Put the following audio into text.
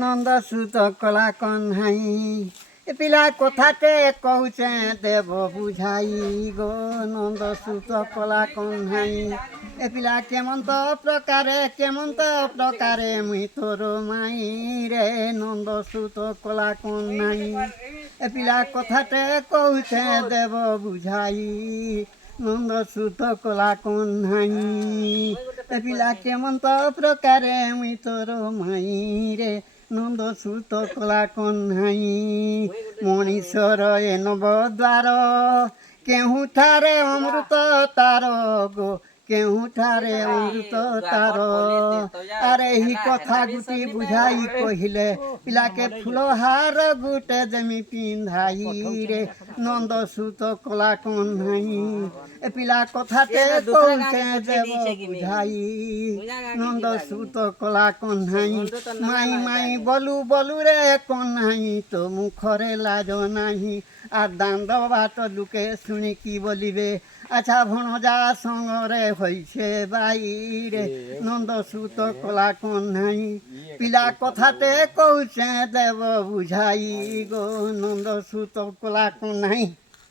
নন্দ সুত কলা কন্হাই এ পিলা কথাতে কହୁছে দেব বুঝাই গো নন্দ সুত কলা কন্হাই এ পিলা কেমন্ত প্রকারে মুই তোর মাই রে নন্দ সুত কলা কন্হাই এ পিলা কথাতে কହୁছে দেব বুঝাই নন্দ সুত কলা কন্হাই এ পিলা কেমন্ত প্রকারে মুই তোর মাই রে নন্দ সুত কলা কন্হাই মଣିষର ଏ ନବଦ୍ୱାର କେଉଁଠାରେ ଅମୃତ ତାର ଗୋ କେଉଁଠାରେ ଅମୃତ ତାର ଆରେ ଏହି କଥା ଗୋଟି ବୁଝାଇ କହିଲେ ପିଲାକେ ଫୁଲହାର ଗୋଟେ ଦେମି ପିନ୍ଧାଇ ରେ ନନ୍ଦ ସୁତ କଲା କହ୍ନାଇ ଏ ପିଲା କଥାଟେ କହୁଛେ ଦେବ ବୁଝାଇ ନନ୍ଦ ସୁତ କଲା କହ୍ନାଇ ମାଇ ମାଇ বলু বলু রে কহ্নাই তো মুখরে লাজ ନାହିଁ আর দাণ্ড বাট লোকে শুনি কি বলিবে আচ্ছা ভণজা সঙ্গরে হইছে বাইরে নন্দ সুত কলা কহ্নাই পিলা কথাতে কହୁছে দেব বুঝাই গো নন্দ সুত কলা কহ্নাই।